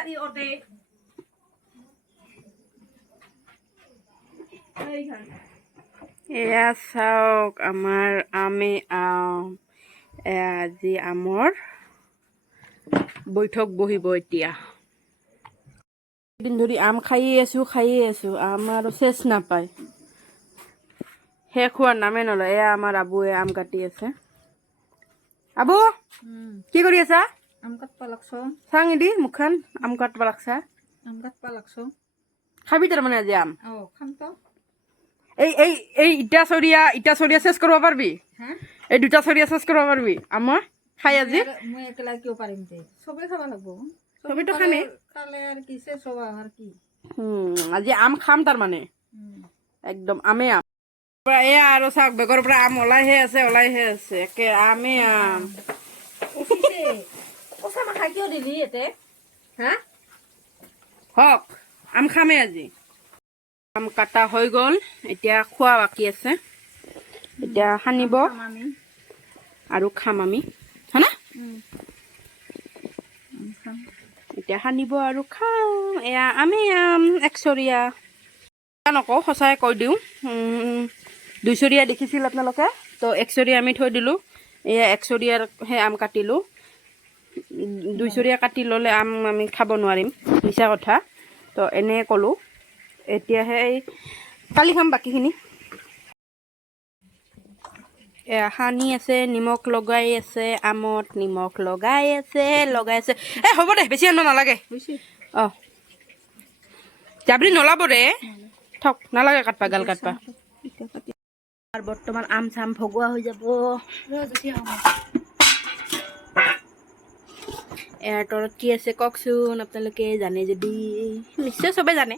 গাড়ি ওঠে এয়া চাওক আমাৰ আমে আজি আমৰ বৈঠক বহিব এতিয়া। এদিন ধৰি আম খায়ে আছোঁ খায়ে আছোঁ, আম আৰু চেচ নাপায়। শেষ হোৱাৰ নামে নলয়, এয়া আমাৰ আবুৱে আম কাটি আছে। আবু, কি কৰি আছা? আম কাটবা লাগছ চাং দি মুখখন আম কাটব লাগছা আম কাটবা লাগছ খাবি তাৰমানে আজি আম। অ খাম তো। এই এই এই ইটা চৰিয়া ইটা চৰিয়া চেচ কৰিব পাৰিবি? হা? এই দুটা চৰিয়া চেচ কৰিব পাৰিবি? আমৰ খাই আজি? মই একেলা কিয় পাৰিম তে? চবে খাবা লাগব। চবেতো খামে খালে আৰু কিছে চবা আৰু কি? হুম, আজি আম খাম তাৰমানে। একদম আমে আম। এয়া আৰু চাওক বেগৰ পৰা আম ওলাইহে আছে ওলাইহে আছে। একে আমে আম। পচা মাখা কিয় দিলি এতে। হা? হওক আম খামে আজি। আম কাটা হৈ গ'ল এতিয়া খোৱা বাকী আছে। এতিয়া সানিব আৰু খাম আমি। হয়নে। আম খাম। এতিয়া সানিব আৰু খাম এয়া আমি আম একচৰীয়া। নকওঁ সঁচাই কৈ দিওঁ। দুইচৰীয়া দেখিছিল আপোনালোকে। তো একচৰীয়া আমি থৈ দিলোঁ। এয়া একচৰীয়াৰহে আম কাটিলোঁ। দুইচৰীয়া কাটি ল'লে আম আমি খাব নোৱাৰিম মিছা কথা। তো এনে ক'লোঁ এতিয়াহে এই কালি খাম বাকীখিনি। সানি আছে নিমখ লগাই আছে আমত নিমখ লগাই আছে লগাই আছে। এ হ'ব দে বেছি আনিব নালাগে। অঁ। জাবৰি নলাব দে। থক নালাগে কাটবা গাল কাটবা। বৰ্তমান আম চাম ভগোৱা হৈ যাব। ইয়াৰ তলত কি আছে কওকচোন আপোনালোকে জানে যদি। নিশ্চয় চবে জানে।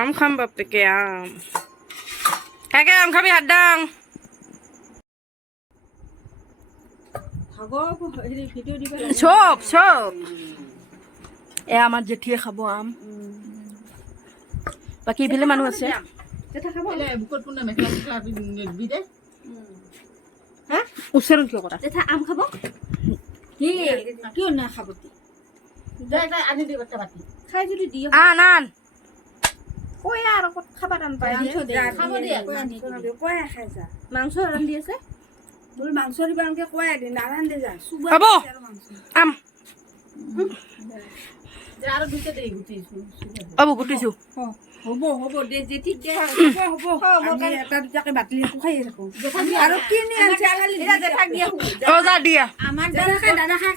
আম খাম বাপেকে আম। কাকে আম খাবি হাত দাং। চব চব। এ আমাৰ জেঠিয়ে খাব আম। বাকী ইফালে মানুহ আছে। দে ওচৰত কিয় কৰা? জেঠা আম খাব? কি? কিয় না খাব দে দে আনি দিব বাটি খাই যদি দিয়। আন আন কই আৰু ক'ত খাবা টান পাই দি। থৈ দে খাব দে। কয় খাই যা। মাংস ৰান্ধি আছে? বোলে মাংস দিবা এনেকে কয় এদিন। নাৰান্ধে যা। চুবা আম। দে গুটিছো হ'ব হ'ব হ'ব দে যে ঠিক দে হ'ব হ'ব মই এটা দুটাকে একো খাই থাকো আৰু কিনি আনছে আমাৰ দাদা খাই দাদা খাই